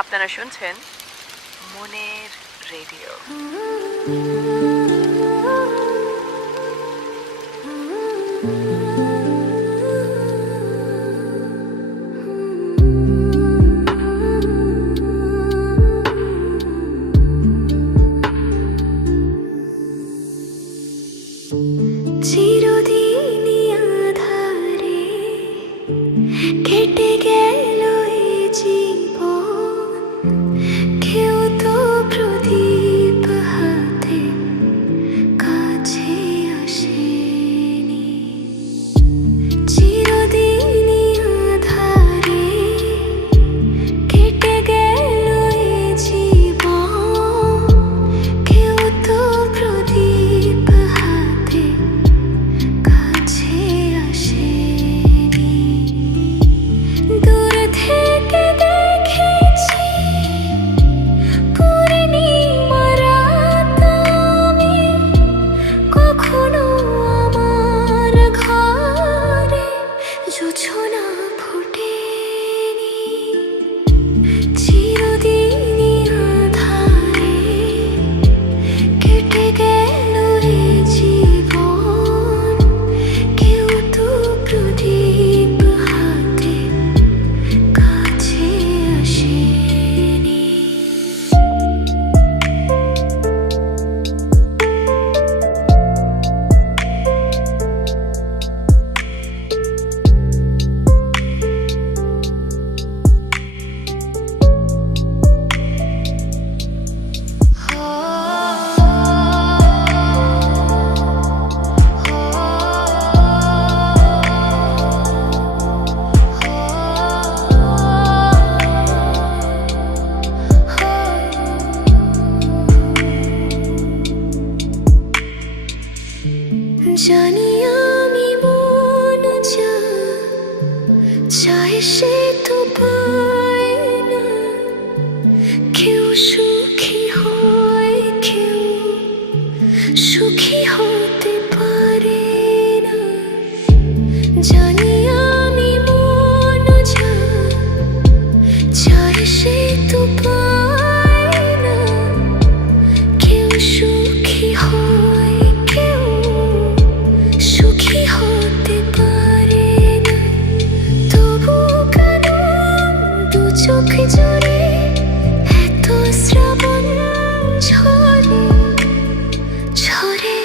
আপনারা শুনছেন মনের রেডিও। চিরদিনই আঁধারে কেটে গেল এই জীবন, কেউ তো প্রদীপ হাতে কাছে আসেনি। চিরদিনই আঁধারে কেটে গেল এই জীবন, কেউ তো প্রদীপ হাতে কাছে আসেনি। দূর থেকে দেখেছি পূর্ণিমা রাত আমি, কখনো আমার ঘরে জোছনা ফোটেনি। চিরদিনই আঁধারে কেটে গেল এই জীবন, কেউ তো প্রদীপ হাতে কাছে আসেনি। জানি আমি মন যা চায় সে তো পায় না, কেউ সুখী হয় কেউ সুখী হতে পারে না। জানি আমি মন যা চায় সে তো পায় না, কেউ সুখী হয় কেউ সুখী হতে পারে না। তবু কেন দু চোখ জুড়ে এত শ্রাবণ ঝরে ঝরে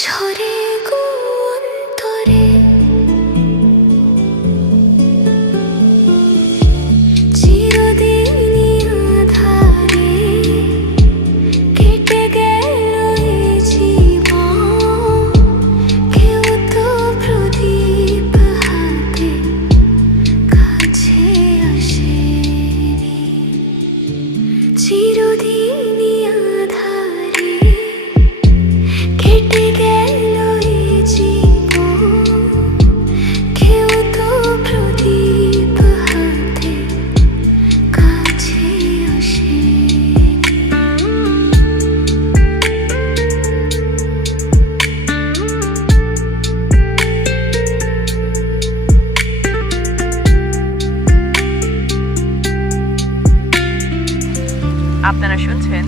ঝরে গো অন্তরে। চিরদিনই আঁধারে কেটে গেল এই জীবন, কেউ তো প্রদীপ হাতে কাছে আসেনি। চিরদিনই আঁধারে কেটে গেল এই জীবন, কেউ তো প্রদীপ হাতে কাছে আসেনি। আপনারা শুনছেন